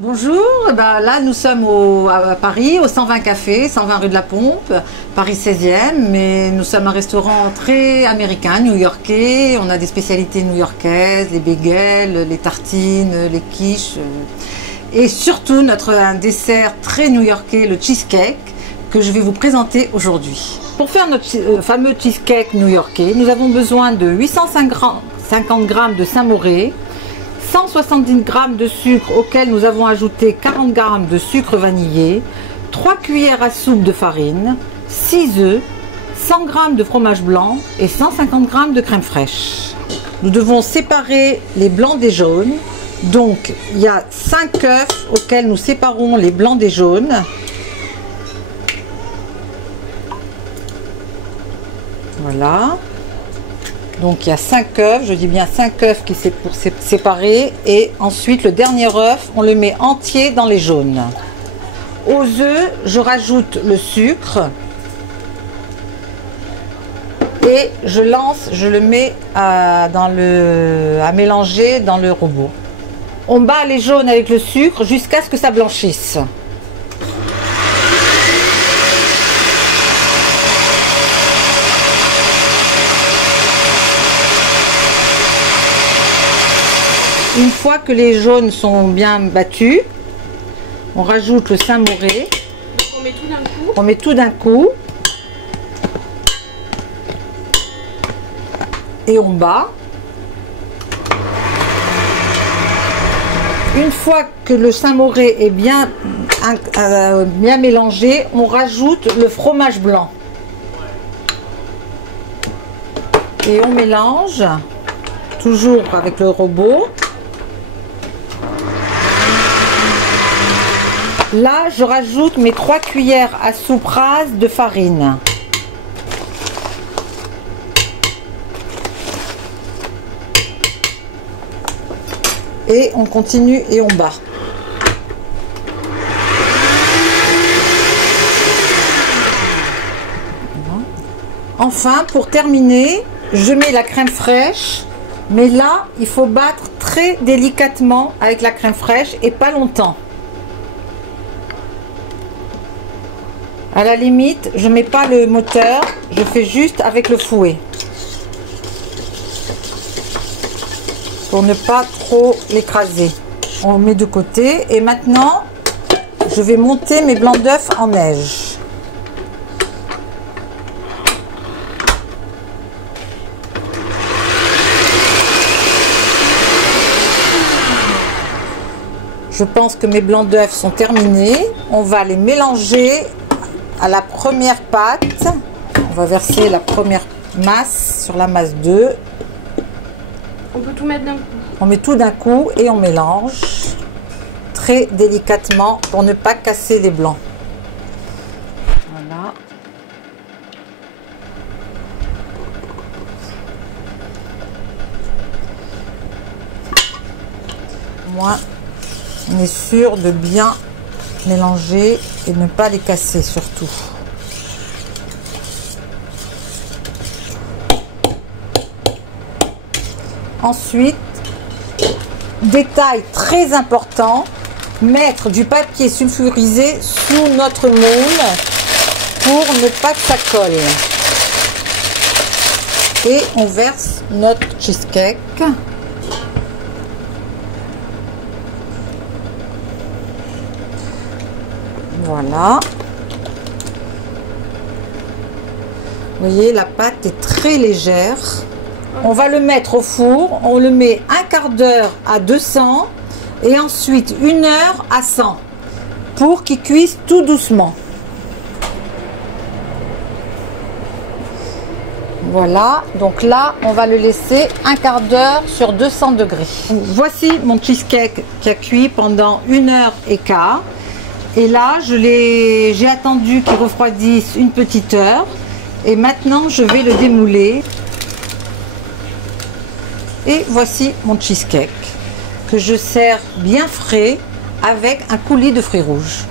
Bonjour, là nous sommes à Paris, au 120 Café, 120 rue de la Pompe, Paris 16e, mais nous sommes un restaurant très américain, new-yorkais, on a des spécialités new-yorkaises, les bagels, les tartines, les quiches, et surtout un dessert très new-yorkais, le cheesecake, que je vais vous présenter aujourd'hui. Pour faire notre fameux cheesecake new-yorkais, nous avons besoin de 850 g de Saint-Moré, 170 g de sucre auquel nous avons ajouté 40 g de sucre vanillé, 3 cuillères à soupe de farine, 6 œufs, 100 g de fromage blanc et 150 g de crème fraîche. Nous devons séparer les blancs des jaunes. Donc il y a 5 œufs auxquels nous séparons les blancs des jaunes. Voilà. Donc il y a 5 œufs, je dis bien 5 œufs qui c'est pour séparer, et ensuite le dernier œuf, on le met entier dans les jaunes. Aux œufs, je rajoute le sucre et je le mets à mélanger dans le robot. On bat les jaunes avec le sucre jusqu'à ce que ça blanchisse. Une fois que les jaunes sont bien battus, on rajoute le Saint-Moré. On met tout d'un coup. On met tout d'un coup. Et on bat. Une fois que le Saint-Moré est bien mélangé, on rajoute le fromage blanc. Et on mélange, toujours avec le robot. Là, je rajoute mes 3 cuillères à soupe rase de farine. Et on continue et on bat. Enfin, pour terminer, je mets la crème fraîche. Mais là, il faut battre très délicatement avec la crème fraîche et pas longtemps. À la limite, je ne mets pas le moteur, je fais juste avec le fouet. Pour ne pas trop l'écraser. On met de côté et maintenant, je vais monter mes blancs d'œufs en neige. Je pense que mes blancs d'œufs sont terminés. On va les mélanger à la première pâte. On va verser la première masse sur la masse 2. On peut tout mettre d'un coup. On met tout d'un coup et on mélange très délicatement pour ne pas casser les blancs. Voilà. Moi, on est sûr de bien mélanger et ne pas les casser surtout. Ensuite, détail très important, mettre du papier sulfurisé sous notre moule pour ne pas que ça colle. Et on verse notre cheesecake. Voilà. Vous voyez, la pâte est très légère. On va le mettre au four. On le met un quart d'heure à 200 et ensuite 1 heure à 100 pour qu'il cuise tout doucement. Voilà. Donc là, on va le laisser un quart d'heure sur 200 degrés. Voici mon cheesecake qui a cuit pendant 1 heure et quart. Et là, j'ai attendu qu'il refroidisse une petite heure. Et maintenant, je vais le démouler. Et voici mon cheesecake que je sers bien frais avec un coulis de fruits rouges.